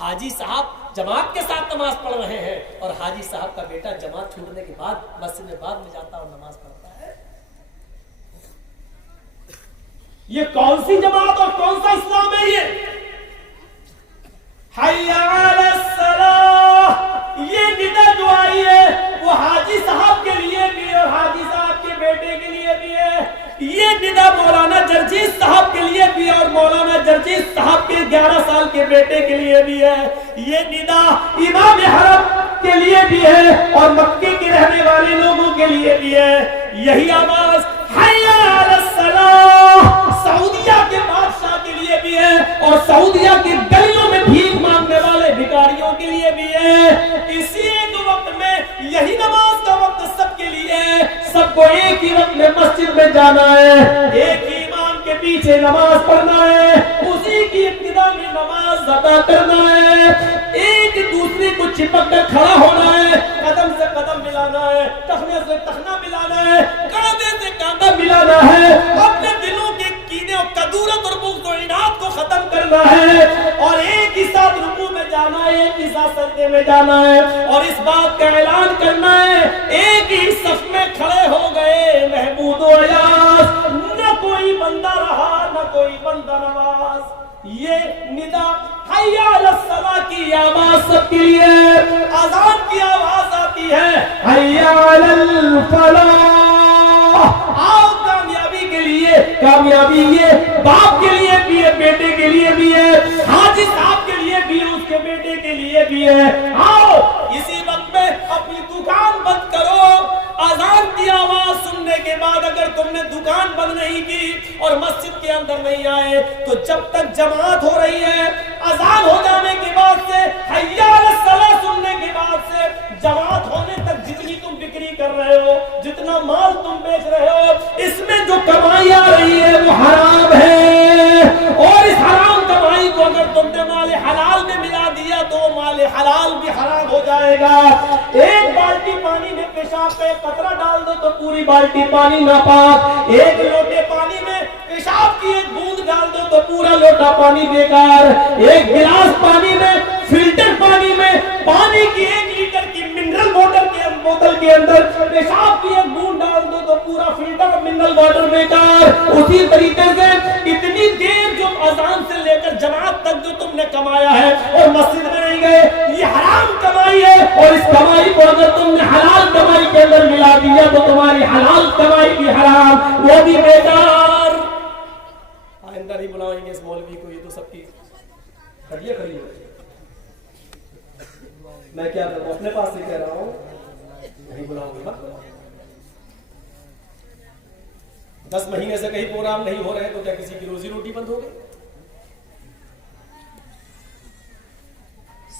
حاجی صاحب جماعت کے ساتھ نماز پڑھ رہے ہیں اور حاجی صاحب کا بیٹا جماعت چھوٹنے کے بعد مسجد میں بعد میں جاتا اور نماز پڑھتا ہے. یہ کون سی جماعت اور کون سا اسلام ہے؟ یہ حی علی الصلاۃ، یہ ندا جو آئی ہے وہ حاجی صاحب کے لیے بھی اور حاجی صاحب کے بیٹے کے لیے بھی ہے. یہ ندا مولانا جرجیز صاحب کے لیے بھی اور مولانا جرجیز صاحب کے 11 سال کے بیٹے کے لیے بھی ہے. یہ ندا امام حرم کے لیے بھی ہے اور مکے کے رہنے والے لوگوں کے لیے بھی ہے. یہی آواز حی علی الصلاۃ سعودیہ کے بادشاہ کے لیے بھی ہے اور سعودیہ کی گلیوں میں بھیک مانگنے والے بھکاریوں کے لیے بھی ہے. اسی ایک وقت میں یہی نماز کا وقت سب کے لیے ہے. سب کو ایک ہی وقت میں مسجد میں جانا ہے, ایک ہی امام کے پیچھے نماز پڑھنا ہے, اسی کی ابتدا میں نماز ادا کرنا ہے, ایک دوسرے کو چپک کر کھڑا ہونا ہے, قدم سے قدم ملانا ہے, ٹخنے سے ٹخنا ملانا ہے, کاندھے سے کاندھا ملانا ہے, اپنے دلوں کے کینے اور کدورت اور بغض و عناد کو ختم کرنا ہے اور ایک ہی ساتھ رکوع میں جانا ہے, ایک ہی ساتھ سجدے میں جانا ہے اور اس بات کا اعلان کرنا ہے ایک ہی صف میں کھڑے ہو گئے محمود و ایاز, نہ کوئی بندہ رہا نہ کوئی بندہ نواز. یہ ندا حی علی الصلاۃ کی آواز سب کے لیے, اذان کی آواز آتی ہے حی علی الفلاح, آؤ کامیابی کے لیے. کامیابی یہ باپ کے لیے بھی ہے, بیٹے کے لیے بھی ہے, حاجی صاحب کے لیے بھی ہے, اس کے بیٹے کے لیے بھی ہے. آؤ اسی وقت میں اپنی دکان بند کرو. اذان کی آواز سننے کے بعد اگر تم نے دکان بند نہیں کی اور مسجد کے اندر نہیں آئے تو جب تک جماعت ہو رہی ہے, اذان ہو جانے کے بعد سے, حی علی الصلاۃ سننے کے بعد سے جماعت ہونے تک جتنی تم بکری کر رہے ہو, جتنا مال تم بیچ رہے ہو, اس میں جو کمائی آ رہی ہے وہ حرام ہے اور اس حرام کمائی کو اگر تم نے مال حلال میں ملا دیا تو مال حلال بھی حرام ہو جائے گا. ایک بالٹی پانی میں پیشاب پہ قطرہ ڈال دو تو پوری بالٹی پانی ناپاک, ایک لوٹے پانی میں پیشاب کی ایک بوند ڈال دو تو پورا لوٹا پانی بیکار, ایک گلاس پانی میں فلٹر پانی میں پانی کی 1 لیٹر کی منرل بوتل کے اندر پیشاب کی ایک بوند ڈال دو تو پورا فلٹر منرل واٹر بیکار. اسی طریقے سے اتنی دیر جو اذان سے لے کر جماعت تک جو تم نے کمایا ہے اور مسجد میں نہیں گئے, یہ حرام کمائی ہے اور اس کمائی کو اگر تم نے حلال کمائی کے اندر ملا دیا تو تمہاری حلال کمائی بھی حرام, وہ بھی بیکار. آئندہ نہیں بلائیں گے اس مولوی کو, یہ تو سب کی ہڈیاں کھڑی ہو رہی ہے. میں کیا کروں, اپنے پاس سے کہہ رہا ہوں, نہیں بلاؤں گا. 10 مہینے سے کہیں پروگرام نہیں ہو رہے تو کیا کسی کی روزی روٹی بند ہو گئی؟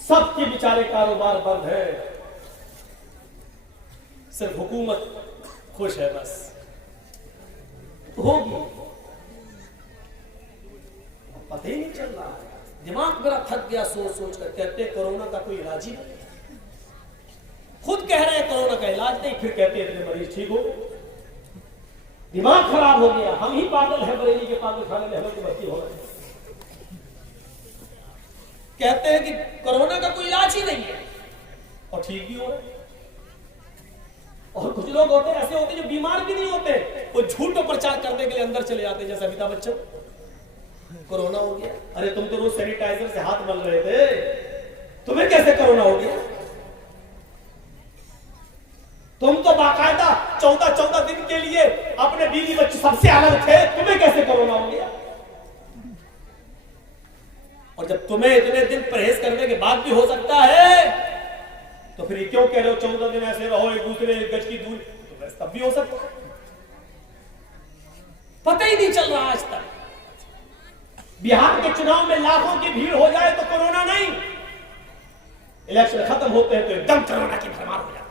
سب کے بیچارے کاروبار بند ہے, صرف حکومت خوش ہے بس. ہوگی پتہ ہی نہیں چل رہا, دماغ میرا تھک گیا سوچ سوچ کر. کہتے کورونا کا کوئی علاج ہی نہیں, خود کہہ رہے ہیں کورونا کا علاج نہیں, پھر کہتے ہیں اتنے مریض ٹھیک ہو. دماغ خراب ہو گیا, ہم ہی پاگل ہیں, بریلی کے پاگل خانے میں ہمیں بھرتی ہو رہے ہیں. کہتے ہیں کہ کورونا کا کوئی علاج ہی نہیں ہے اور ٹھیک بھی ہو رہے ہیں. اور کچھ لوگ ہوتے ہیں ایسے ہوتے ہیں جو بیمار بھی نہیں ہوتے, وہ جھوٹ و پرچار کرنے کے لیے اندر چلے جاتے ہیں, جیسے امیتابھ بچن کورونا ہو گیا. ارے تم تو روز سینیٹائزر سے ہاتھ مل رہے تھے, تمہیں کیسے کورونا ہو گیا؟ تم تو باقاعدہ 14 دن کے لیے اپنے بیوی بچے سب سے الگ تھے, تمہیں کیسے کورونا ہو گیا؟ اور جب تمہیں اتنے دن پرہیز کرنے کے بعد بھی ہو سکتا ہے تو پھر کیوں کہہ رہے ہو 14 دن ایسے رہو, ایک دوسرے گج کی دوری, تو بس تب بھی ہو سکتا ہے. پتہ ہی نہیں چل رہا آج تک. بہار کے چناؤ میں لاکھوں کی بھیڑ ہو جائے تو کورونا نہیں, الیکشن ختم ہوتے ہیں تو ایک دم کورونا کی بھرمار ہو جاتی ہے.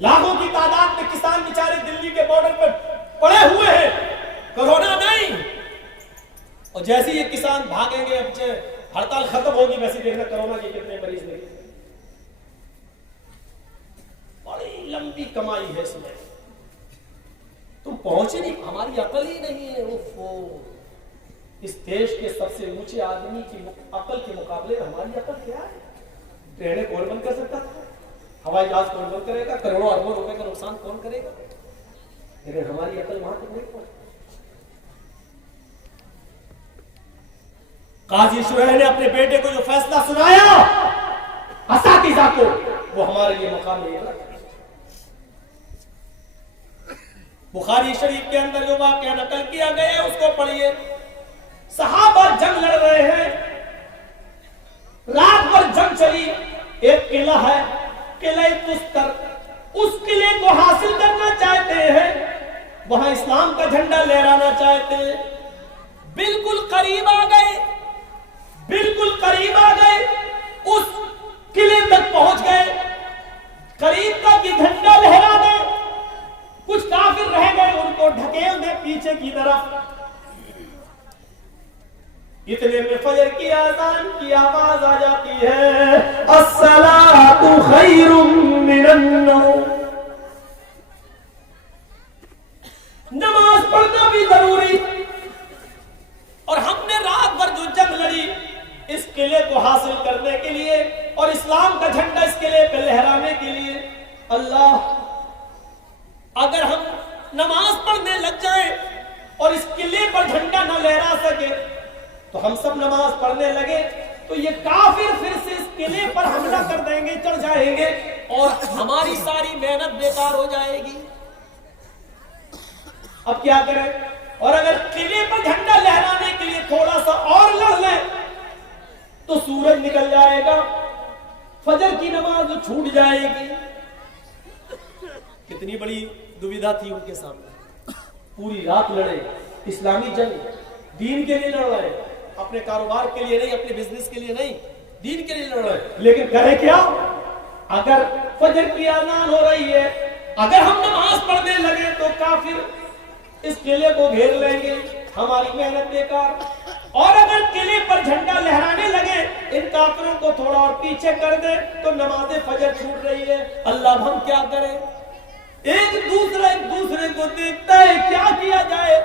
لاکھوں کی تعداد میں کسان بیچارے دلی کے بارڈر پر پڑے ہوئے ہیں, کورونا نہیں. اور جیسے یہ کسان بھاگیں گے, اب ہڑتال ختم ہوگی, ویسے دیکھنا کورونا کے کتنے مریض نہیں. بڑی لمبی کمائی ہے اس میں, تم پہنچے نہیں, ہماری عقل ہی نہیں ہے. اس دیش کے سب سے اونچے آدمی کی عقل کے مقابلے میں ہماری عقل کیا ہے؟ ٹرینیں کون بند کر سکتا تھا؟ ہوائی جہاز کون بند کرے گا؟ کروڑوں اربوں روپے کا نقصان کون کرے گا؟ لیکن ہماری عقل وہاں تک نہیں پہنچی۔ قاضی شرح نے اپنے بیٹے کو جو فیصلہ سنایا اساتذہ کو، وہ ہمارے لیے مقام نہیں ہے۔ بخاری شریف کے اندر جو واقعہ نقل کیا گیا ہے اس کو پڑھیے۔ صحابہ جنگ لڑ رہے ہیں، رات بھر جنگ چلی، ایک قلعہ ہے قلعہ تستر، اس قلعے کو حاصل کرنا چاہتے ہیں، وہاں اسلام کا جھنڈا لہرانا چاہتے ہیں۔ بالکل قریب آ گئے، بالکل قریب آ گئے، اس قلعے تک پہنچ گئے، قریب تک یہ جھنڈا لہرا دے، کچھ کافر رہ گئے، ان کو ڈھکیل دے پیچھے کی طرف۔ اتنے میں فجر کی اذان کی آواز آ جاتی ہے، الصلاۃ خیر من النوم، نماز پڑھنا بھی ضروری۔ اور ہم نے رات بھر جو جنگ لڑی اس قلعے کو حاصل کرنے کے لیے اور اسلام کا جھنڈا اس قلعے پہ لہرانے کے لیے، اللہ اگر ہم نماز پڑھنے لگ جائیں اور اس قلعے پر جھنڈا نہ لہرا سکے تو ہم سب نماز پڑھنے لگے تو یہ کافر پھر سے اس قلعے پر حملہ کر دیں گے، چڑھ جائیں گے اور ہماری ساری محنت بیکار ہو جائے گی۔ اب کیا کریں؟ اور اگر قلعے پر جھنڈا لہرانے کے لیے تھوڑا سا اور لڑ لیں تو سورج نکل جائے گا، فجر کی نماز چھوٹ جائے گی۔ کتنی بڑی دویدھا تھی ان کے سامنے، پوری رات لڑے، اسلامی جنگ، دین کے لیے لڑ رہے، اپنے کاروبار کے لیے نہیں، اپنے بزنس کے لیے نہیں، دین کے لیے لڑ رہے، لیکن کرے کیا؟ اگر فجر کی اذان ہو رہی ہے، اگر ہم نماز پڑھنے لگے تو کافر اس قلعے کو گھیر لیں گے، ہماری محنت بیکار۔ اور اگر قلعے پر جھنڈا لہرانے لگے، ان کافروں کو تھوڑا اور پیچھے کر دے تو نماز فجر چھوٹ رہی ہے، اللہ ہم کیا کریں؟ ایک دوسرے کو دیکھتا ہے کیا کیا جائے،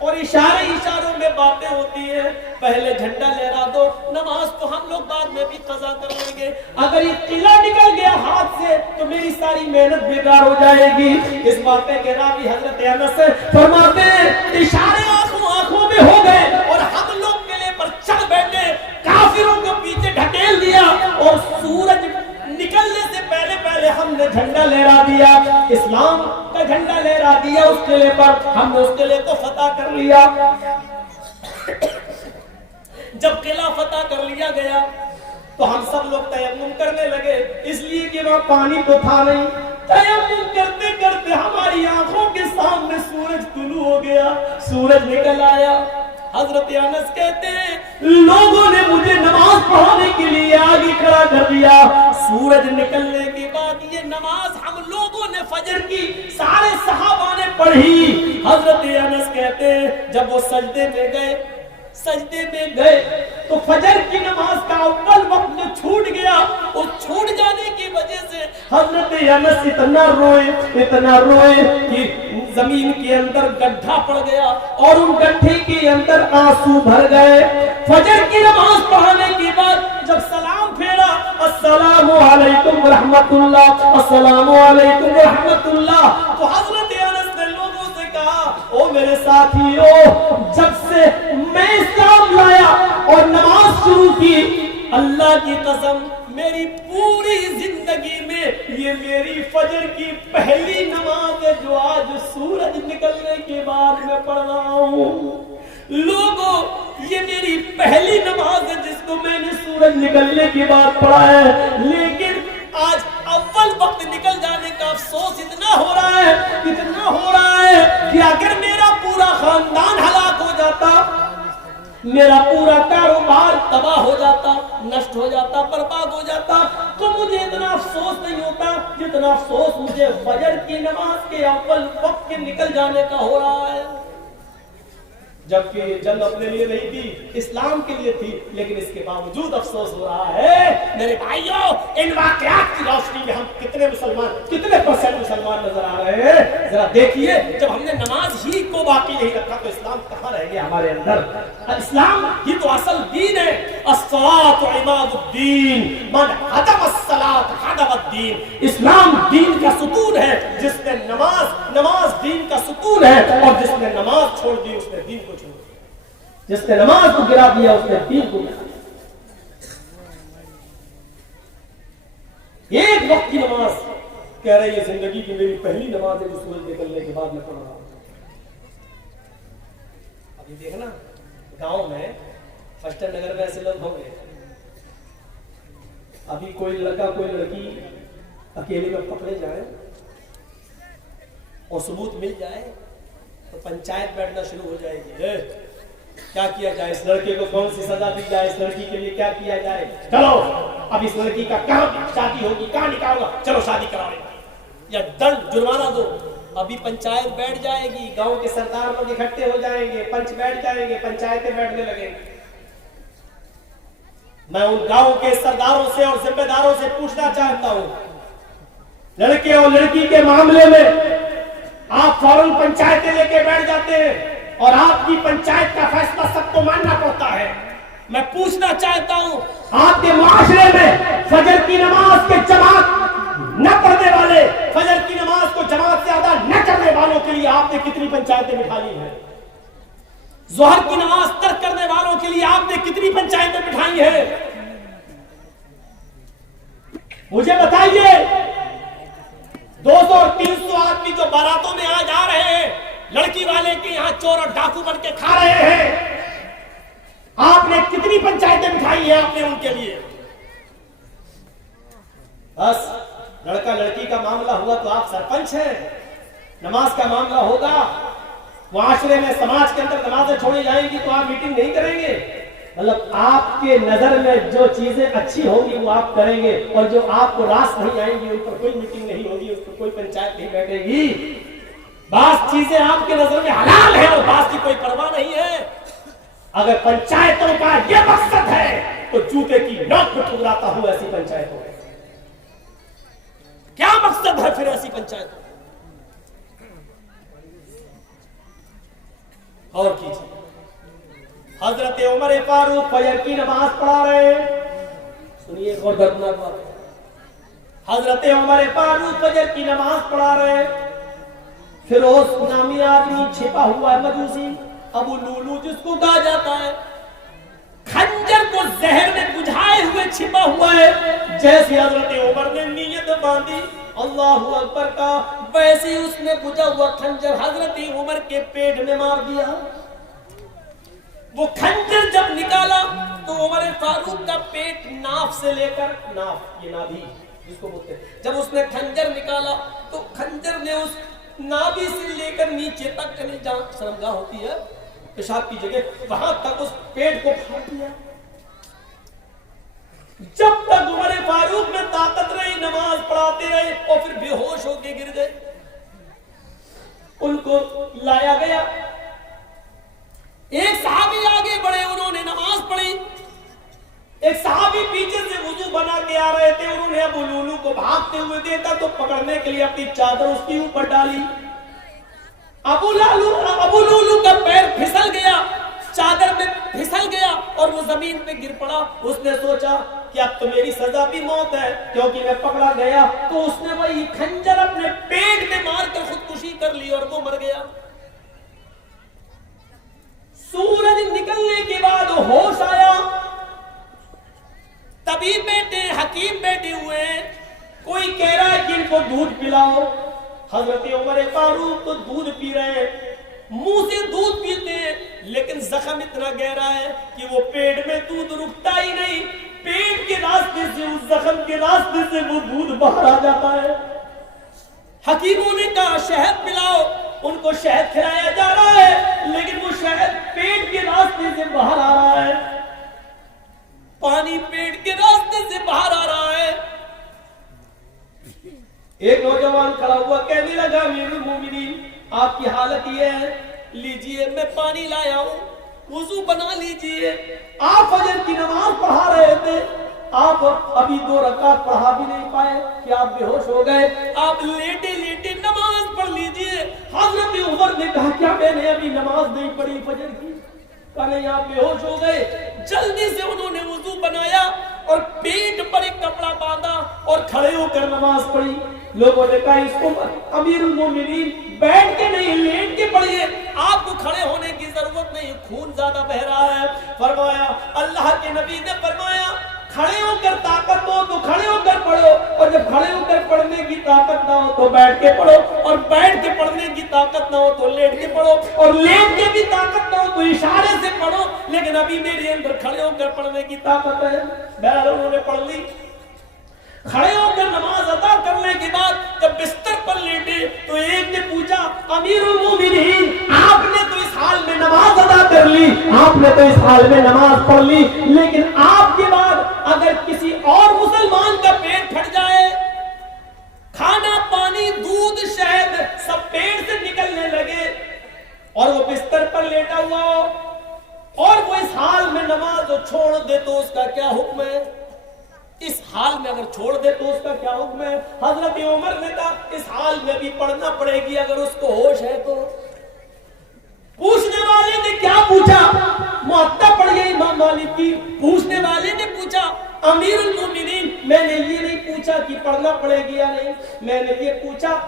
اور اشاروں میں باتیں ہوتی ہیں، پہلے جھنڈا لہرا دو، نماز تو ہم لوگ بعد میں بھی قضا کر لیں گے، اگر یہ قلعہ نکل گیا ہاتھ سے تو میری ساری محنت بیکار ہو جائے گی۔ اس واقعے کے راوی حضرت انس فرماتے ہیں اشارے آنکھوں میں ہو گئے اور ہم لوگ قلعے پر چڑھ بیٹھے، کافروں کو پیچھے ڈھکیل دیا اور سورج نکلنے سے پہلے ہم نے جھنڈا لہرا دیا، اسلام کا جھنڈا لہرا دیا اس قلعے پر، ہم نے اس قلعے کو فتح کر لیا۔ جب قلعہ فتح کر لیا گیا تو ہم سب لوگ تیمم کرنے لگے، اس لیے کہ وہاں پانی تو تھا نہیں۔ تیمم کرتے کرتے ہماری آنکھوں کے سامنے سورج طلوع ہو گیا، سورج نکل آیا۔ حضرت انس کہتے ہیں لوگوں نے مجھے نماز پڑھانے کے لیے آگے کھڑا کر دیا، سورج نکلنے کے بعد یہ نماز ہم لوگوں نے فجر کی سارے صحابہ نے پڑھی۔ حضرت انس کہتے ہیں جب وہ سجدے میں گئے تو فجر کی نماز کا اول وقت جو چھوٹ گیا، وہ چھوٹ جانے کی وجہ سے حضرت انس اتنا روئے کہ زمین کے اندر گڈھا پڑ گیا اور ان گڈھے کے اندر آنسو بھر گئے۔ فجر کی نماز پڑھانے کے بعد جب سلام پھیرا، السلام علیکم ورحمۃ اللہ، السلام علیکم ورحمۃ اللہ، تو حضرت انس نے لوگوں سے کہا او میرے ساتھیو، جب سے میں اسلام لایا اور نماز شروع کی، اللہ کی قسم میری پوری زندگی میں یہ میری فجر کی پہلی نماز ہے جو آج سورج نکلنے کے بعد میں پڑھ رہا ہوں۔ لوگوں یہ میری پہلی نماز ہے جس کو میں نے سورج نکلنے کے بعد پڑھا ہے، لیکن آج اول وقت نکل جانے کا افسوس اتنا ہو رہا ہے کہ اگر میرا پورا خاندان ہلاک ہو جاتا، میرا پورا کاروبار تباہ ہو جاتا، نشٹ ہو جاتا، برباد ہو جاتا، تو مجھے اتنا افسوس نہیں ہوتا جتنا افسوس مجھے فجر کی نماز کے اول وقت کے نکل جانے کا ہو رہا ہے۔ جبکہ یہ جنگ اپنے لیے نہیں تھی، اسلام کے لیے تھی، لیکن اس کے باوجود افسوس ہو رہا ہے میرے بھائیوں ان واقعات کی روشنی میں ہم کتنے مسلمان، کتنے پرسنٹ مسلمان نظر آ رہے ہیں؟ ذرا دیکھیے، جب ہم نے نماز ہی کو باقی نہیں رکھا تو اسلام کہاں رہ گیا ہمارے اندر؟ اسلام ہی تو اصل دین ہے۔ الصلاۃ عماد الدین، من حدم الصلاۃ حدم الدین۔ اسلام دین کا ستون ہے، جس نے نماز دین کا ستون ہے، اور جس نے نماز چھوڑ دی اس نے دین کو چھوڑ دیا، جس نے نماز کو گرا دیا اس نے دین کو گرا دیا۔ ایک وقت کی نماز کہہ رہی ہے زندگی کی میری پہلی نماز ہے جو سورج نکلنے کے بعد میں پڑھ رہا ہوں۔ ابھی دیکھنا گاؤں میں فسٹر نگر میں ایسے لوگ ہوں گے، ابھی کوئی لڑکا کوئی لڑکی اکیلے میں پکڑے جائیں اور ثبوت مل جائے تو پنچایت بیٹھنا شروع ہو جائے گی، کیا کیا جائے، اس لڑکے کو کون سی سزا دی جائے، اس لڑکی کے لیے کیا کیا جائے، چلو اب اس لڑکی کا کہاں شادی ہوگی، کہاں نکاح ہوگا، چلو شادی کراؤ یا دنڈ جرمانہ دو۔ ابھی پنچایت بیٹھ جائے گی، گاؤں کے سردار لوگ اکٹھے ہو جائیں گے، پنچ بیٹھ جائیں گے، پنچایتیں بیٹھنے لگیں گے۔ میں ان گاؤں کے سرداروں سے اور ذمہ داروں سے پوچھنا چاہتا ہوں، لڑکے اور لڑکی کے معاملے میں آپ فوراً پنچایتیں لے کے بیٹھ جاتے ہیں اور آپ کی پنچایت کا فیصلہ سب کو ماننا پڑتا ہے۔ میں پوچھنا چاہتا ہوں، آپ کے معاشرے میں فجر کی نماز کے جماعت نہ پڑھنے والے، فجر کی نماز کو جماعت سے ادا نہ کرنے والوں کے لیے آپ نے کتنی پنچایتیں بٹھا لی ہیں؟ ظہر کی نماز ترک کرنے والوں کے لیے آپ نے کتنی پنچایتیں بٹھائی ہیں؟ مجھے بتائیے، 200 اور 300 آدمی جو باراتوں میں آج آ رہے ہیں، لڑکی والے کے یہاں چور اور ڈاکو بن کے کھا رہے ہیں، آپ نے کتنی پنچایتیں بٹھائی ہیں آپ نے ان کے لیے؟ بس لڑکا لڑکی کا معاملہ ہوا تو آپ سرپنچ ہیں، نماز کا معاملہ ہوگا، معاشرے میں سماج کے اندر نمازیں چھوڑی جائیں گی تو آپ میٹنگ نہیں کریں گے۔ مطلب آپ کے نظر میں جو چیزیں اچھی ہوں گی وہ آپ کریں گے، اور جو آپ کو راست نہیں آئیں گی ان پر کوئی میٹنگ نہیں ہوگی، اس پر کوئی پنچایت نہیں بیٹھے گی۔ بعض چیزیں آپ کے نظر میں حلال ہیں اور بعض کی کوئی پرواہ نہیں ہے۔ اگر پنچایتوں کا یہ مقصد ہے تو جوتے کی نوک پہ ٹکراتا ہوں ایسی پنچایتوں میں۔ کیا مقصد ہے پھر ایسی پنچایتوں؟ اور کیجیے، حضرت عمر فاروق فجر کی نماز پڑھا رہے ہیں، سنیے اور دردناک بات، حضرت عمر فاروق فجر کی نماز پڑھا رہے ہیں، فیروز نامی آدمی چھپا ہوا ہے مجوسی، ابو لولو جس کو کہا جاتا ہے، خنجر کو زہر میں بجھائے ہوئے چھپا ہوا ہے۔ جیسے حضرت عمر نے نیت باندھی اللہ اکبر کا، ویسے اس نے بجھا ہوا خنجر حضرت عمر کے پیٹ میں مار دیا۔ وہ خنجر جب نکالا تو عمر فاروق کا پیٹ ناف سے لے کر، ناف یہ نابھی جس کو بولتے ہیں، جب اس نے خنجر نکالا تو خنجر نے اس نابھی سے لے کر نیچے تک، جہاں شرمگاہ ہوتی ہے پیشاب کی جگہ، وہاں تک اس پیٹ کو پھاڑ دیا۔ جب تک عمر فاروق میں طاقت رہی نماز پڑھاتے رہے اور پھر بے ہوش ہو کے گر گئے۔ ان کو لایا گیا، ایک صحابی آگے بڑھے، انہوں نے نماز پڑھی، ایک صحابی پیچھے سے وضو بنا کے آ رہے تھے، انہوں نے ابو لولو کو بھاگتے ہوئے دیکھا تو پکڑنے کے لیے اپنی چادر اس کے اوپر ڈالی۔ ابو لولو کا پیر پھسل گیا، چادر میں پھسل گیا اور وہ زمین پہ گر پڑا۔ اس نے سوچا کہ اب تو میری سزا بھی موت ہے کیونکہ میں پکڑا گیا، تو اس نے وہی خنجر اپنے پیٹ میں مار کر خودکشی کر لی اور وہ مر گیا۔ سورج نکلنے کے بعد ہوش آیا، طبیب بیٹے حکیم بیٹھے ہوئے ہیں، کوئی کہہ رہا ہے کہ ان کو دودھ پلاؤ۔ حضرت عمر فاروق تو دودھ پی رہے ہیں، منہ سے دودھ پیتے ہیں، لیکن زخم اتنا گہرا ہے کہ وہ پیٹ میں دودھ رکتا ہی نہیں، پیٹ کے راستے سے، اس زخم کے راستے سے وہ دودھ باہر آ جاتا ہے۔ حکیموں نے کہا شہد پلاؤ، ان کو شہد کھلایا جا رہا ہے لیکن وہ شہد پیٹ کے راستے سے باہر آ رہا ہے، پانی پیٹ کے راستے سے باہر آ رہا ہے۔ ایک نوجوان کھڑا ہوا کہنے لگا امیر المومنین آپ کی حالت یہ ہے، لیجئے میں پانی لایا ہوں، وضو بنا لیجئے۔ آپ فجر کی نماز پڑھا رہے تھے، آپ ابھی 2 رکعت پڑھا بھی نہیں پائے کہ آپ بے ہوش ہو گئے، آپ لیٹے لیٹے نماز پڑھ لیجئے۔ حضرت عمر نے کہا کیا میں نے ابھی نماز نہیں پڑھی فجر کی؟ کہا نہیں، آپ بے ہوش ہو گئے۔ جلدی سے انہوں نے وضو بنایا اور پیٹ پر ایک کپڑا باندھا اور کھڑے ہو کر نماز پڑھی۔ لوگوں نے کہا اس کو امیر المومنین بیٹھ کے نہیں لیٹ کے پڑھیے، آپ کو کھڑے ہونے کی ضرورت نہیں، خون زیادہ بہ رہا ہے۔ فرمایا اللہ کے نبی نے فرمایا کھڑے ہو کر طاقت ہو تو کھڑے ہو کر پڑھو، اور جب کھڑے ہو کر پڑھنے کی طاقت نہ ہو تو بیٹھ کے پڑھو، اور بیٹھ کے پڑھنے کی طاقت نہ ہو تو لیٹ کے پڑھو، اور لیٹ کے بھی طاقت نہ ہو تو اشارے سے پڑھو، لیکن ابھی میرے اندر کھڑے ہو کر پڑھنے کی طاقت ہے۔ بہرحال انہوں نے پڑھ لی۔ کھڑے ہو کر نماز ادا کرنے کے بعد جب بستر پر لیٹے تو ایک نے پوچھا امیر المومنین آپ نے تو اس حال میں نماز ادا کر لی، آپ نے تو اس حال میں نماز پڑھ لی، لیکن آپ کے بعد اگر کسی اور مسلمان کا پیٹ پھٹ جائے، کھانا پانی دودھ شہد سب پیٹ سے نکلنے لگے اور وہ بستر پر لیٹا ہوا ہو اور وہ اس حال میں نماز چھوڑ دے تو اس کا کیا حکم ہے؟ اس حال میں اگر چھوڑ دے تو اس کا کیا حکم ہے؟ حضرت عمر نے کہا اس حال میں بھی پڑھنا پڑے گی اگر اس کو ہوش ہے تو۔ پوچھنے والے نے کیا پوچھا؟ موطا پڑھ گئی امام مالک کی۔ پوچھنے والے نے پوچھا امیر المومنین میں نے یہ نہیں پوچھا کہ پڑھنا پڑے گی یا نہیں، میں نے یہ پوچھا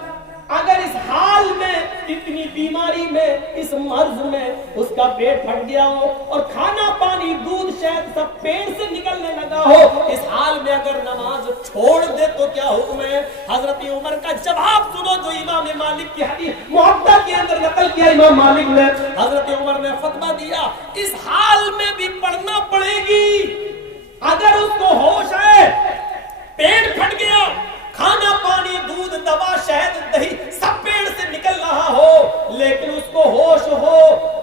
اگر اس حال میں اتنی بیماری میں اس مرض میں اس کا پیٹ پھٹ گیا ہو اور کھانا پانی دودھ شہد سب پیٹ سے نکلنے لگا ہو، اس حال میں اگر نماز چھوڑ دے تو کیا حکم ہے؟ حضرت عمر کا جواب سنو جو امام مالک کی حدیث موطا کے اندر نقل کیا امام مالک نے۔ حضرت عمر نے فتویٰ دیا اس حال میں بھی پڑھنا پڑے گی اگر اس کو ہوش ہے، پیٹ پھٹ گیا، کھانا پانی دودھ دوا شہد دہی سب پیڑ سے نکل رہا ہو لیکن اس کو ہوش ہو،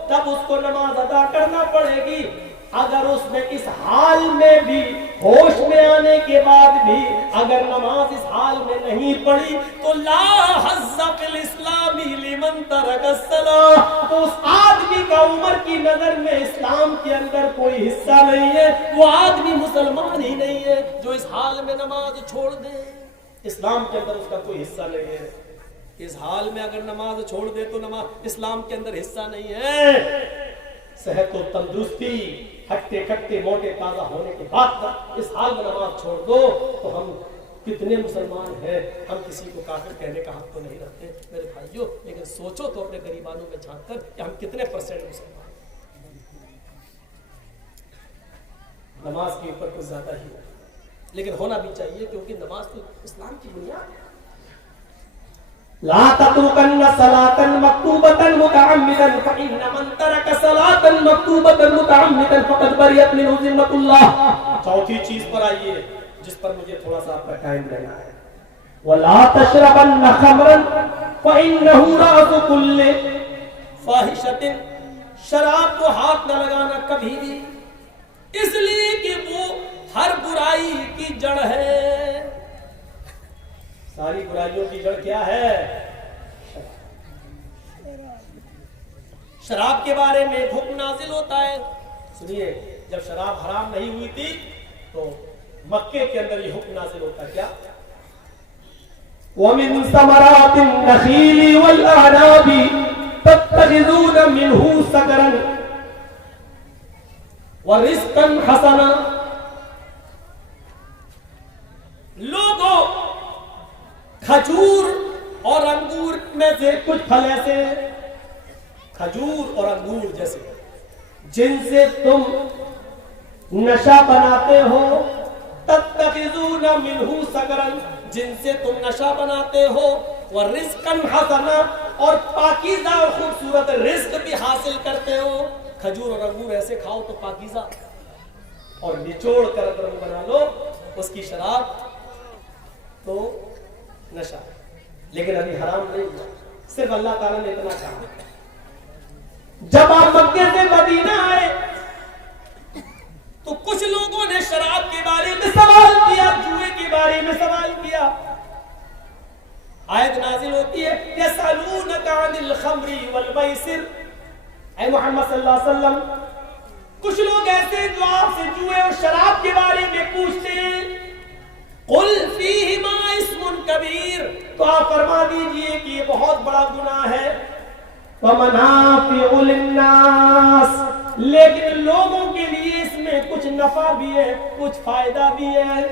تب اس کو نماز ادا کرنا پڑے گی۔ اگر اس نے اس حال میں بھی ہوش میں آنے کے بعد بھی اگر نماز اس حال میں نہیں پڑھی تو لا حظ فی الاسلام لمن ترک الصلاۃ، تو اس آدمی کا عمر کی نظر میں اسلام کے اندر کوئی حصہ نہیں ہے، وہ آدمی مسلمان ہی نہیں ہے جو اس حال میں نماز چھوڑ دے، اسلام کے اندر اس کا کوئی حصہ نہیں ہے۔ اس حال میں اگر نماز چھوڑ دے تو نماز اسلام کے اندر حصہ نہیں ہے۔ صحت و تندرستی ہٹتے کٹتے موٹے تازہ ہونے کے بعد اس حال میں نماز چھوڑ دو تو ہم کتنے مسلمان ہیں، ہم کسی کو کافر کہنے کا حق تو نہیں رکھتے میرے بھائیوں، لیکن سوچو تو اپنے غریبانوں میں جھانک کر کہ ہم کتنے پرسنٹ مسلمان ہیں۔ نماز کے اوپر کچھ زیادہ ہی ہے لیکن ہونا بھی چاہیے کیونکہ نماز تو اسلام کی بنیاد ہے۔ لا تتركن صلاة مكتوبة متعمدا فإن من ترك صلاة مكتوبة متعمدا فقد برئت منه ذمة الله۔ چوتھی چیز پر آئیے جس پر مجھے تھوڑا سا آپ کا ٹائم لینا ہے، ولا تشربن خمرا فإنه رأس كل فاحشة، شراب کو ہاتھ نہ لگانا کبھی بھی، اس لیے کہ وہ ہر برائی کی جڑ ہے۔ ساری برائیوں کی جڑ کیا ہے؟ شراب کے بارے میں حکم نازل ہوتا ہے۔ سنیے جب شراب حرام نہیں ہوئی تھی تو مکے کے اندر یہ حکم نازل ہوتا ہے، کیا؟ وَمِن ثَمَرَاتِ النَّخِيلِ وَالْأَعْنَابِ تَتَّخِذُونَ مِنْهُ سَكَرًا وَرِزْقًا حَسَنًا۔ لوگوں کھجور اور انگور میں سے کچھ پھل ایسے ہیں، کھجور اور انگور جیسے جن سے تم نشہ بناتے ہو، تتخذون منہ سکرا، جن سے تم نشہ بناتے ہو، ورزقا حسنا، اور پاکیزہ اور خوبصورت رزق بھی حاصل کرتے ہو۔ کھجور اور انگور ایسے کھاؤ تو پاکیزہ، اور نچوڑ کر اگر بنا لو اس کی شراب تو نشہ، لیکن ابھی حرام نہیں ہوا، صرف اللہ تعالیٰ نے اتنا کہا۔ جب آپ مکے سے مدینہ آئے تو کچھ لوگوں نے شراب کے بارے میں سوال کیا، جوئے کے بارے میں سوال کیا۔ آیت نازل ہوتی ہے یسألونک عن الخمر والمیسر اے محمد صلی اللہ علیہ وسلم، کچھ لوگ ایسے جو آپ سے جوئے اور شراب کے بارے میں پوچھتے ہیں، قل فیہما اسم کبیر، تو آپ فرما دیجئے کہ یہ بہت بڑا گناہ ہے، ومنافع للناس، لیکن لوگوں کے لیے اس میں کچھ نفع بھی ہے، کچھ فائدہ بھی ہے۔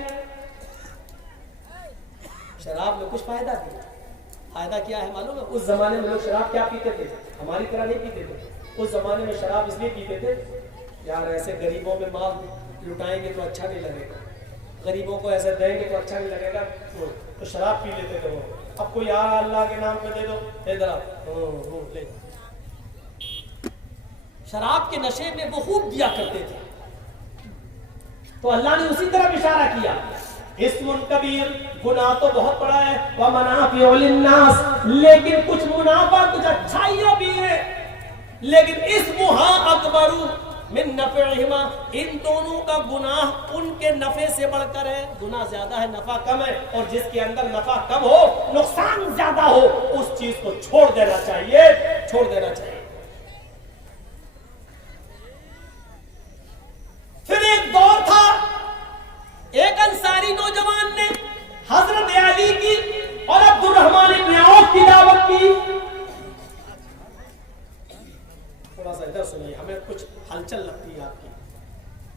شراب میں کچھ فائدہ بھی ہے۔ فائدہ کیا ہے معلوم ہے؟ اس زمانے میں لوگ شراب کیا پیتے تھے؟ ہماری طرح نہیں پیتے تھے۔ اس زمانے میں شراب اس لیے پیتے تھے، یار ایسے غریبوں میں مال لٹائیں گے تو اچھا نہیں لگے گا، غریبوں کو ایسے دیں گے تو اچھا نہیں لگے گا، تو شراب پی لیتے تھے وہ۔ اب کوئی یار اللہ کے نام پہ دے دو، ادھر آؤ لے۔ شراب کے نشے میں وہ خوب دیا کرتے تھے۔ تو اللہ نے اسی طرح اشارہ کیا، اسم کبیر، گناہ تو بہت بڑا ہے، ومنافع للناس، لیکن کچھ منافع، کچھ اچھائیاں بھی ہیں، لیکن اسمھا اکبر من نفعہما، ان دونوں کا گناہ ان کے نفع سے بڑھ کر ہے۔ گناہ زیادہ ہے، نفع کم ہے، اور جس کے اندر نفع کم ہو، نقصان زیادہ ہو، اس چیز کو چھوڑ دینا چاہیے، چھوڑ دینا چاہیے۔ پھر ایک دور تھا، ایک انصاری نوجوان نے حضرت علی کی اور عبد الرحمن بن عوف کی دعوت کی۔ تھوڑا سا ادھر سنیے، ہمیں کچھ ہلچل لگتی ہے آپ کی۔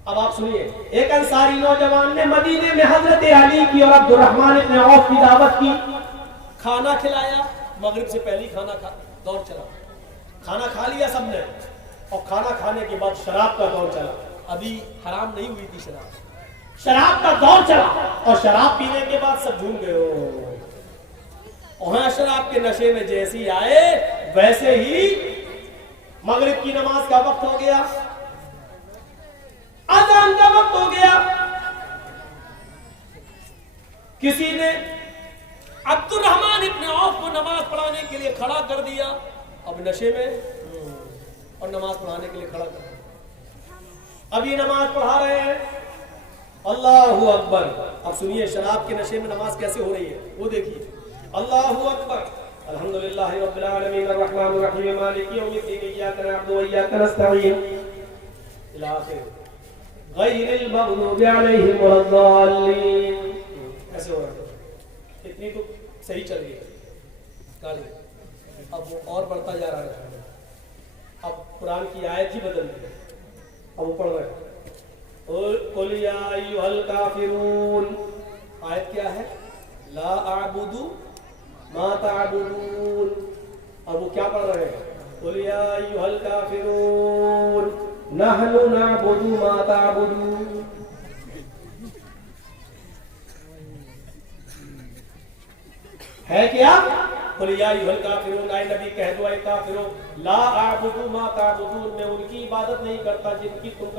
اب آپ سنیے، ایک انصاری نوجوان نے مدینے میں حضرت علی کی اور عبد الرحمن بن عوف کی دعوت کی، کھانا کھلایا، مغرب سے پہلے کھانا دور چلا، کھانا کھا لیا سب نے، اور کھانا کھانے کے بعد شراب کا دور چلا۔ ابھی حرام نہیں ہوئی تھی شراب، شراب کا دور چلا، اور شراب پینے کے بعد سب جھوم گئے ہو، وہاں شراب کے نشے میں جیسی آئے ویسے ہی مغرب کی نماز کا وقت ہو گیا، اذان کا وقت ہو گیا، کسی نے عبد الرحمن ابن عوف کو نماز پڑھانے کے لیے کھڑا کر دیا، اب نشے میں، اور نماز پڑھانے کے لیے کھڑا کر دیا۔ اب یہ نماز پڑھا رہے ہیں، اللہ اکبر۔ اب سنیے شراب کے نشے میں نماز کیسے ہو رہی ہے، وہ دیکھیے، اللہ اکبر، الحمدللہ رب العالمین الرحمن الرحیم مالک یوم الدین ایاک نعبد و ایاک نستعین الی آخر غیر المغضوب علیہم ولا الضالین، ایسے ہو رہا ہے۔ اتنی تو صحیح چل گئی گاڑی، اب وہ اور بڑھتا جا رہا ہے، اب قرآن کی آیت ہی بدل گئی، اب وہ پڑھ رہے ہیں، قل یا ایھا الکافرون، آیت کیا ہے؟ لا اعبد ما تعبدون، اب وہ کیا پڑھ رہے ہیں؟ قل یا ایھا الکافرون نحن نعبد ما تعبدون۔ ہے کیا؟ قل یا ایھا الکافرون، اے نبی کہہ دو اے کافروں، لا اعبد ما تعبدون، میں ان کی عبادت نہیں کرتا جن کی تم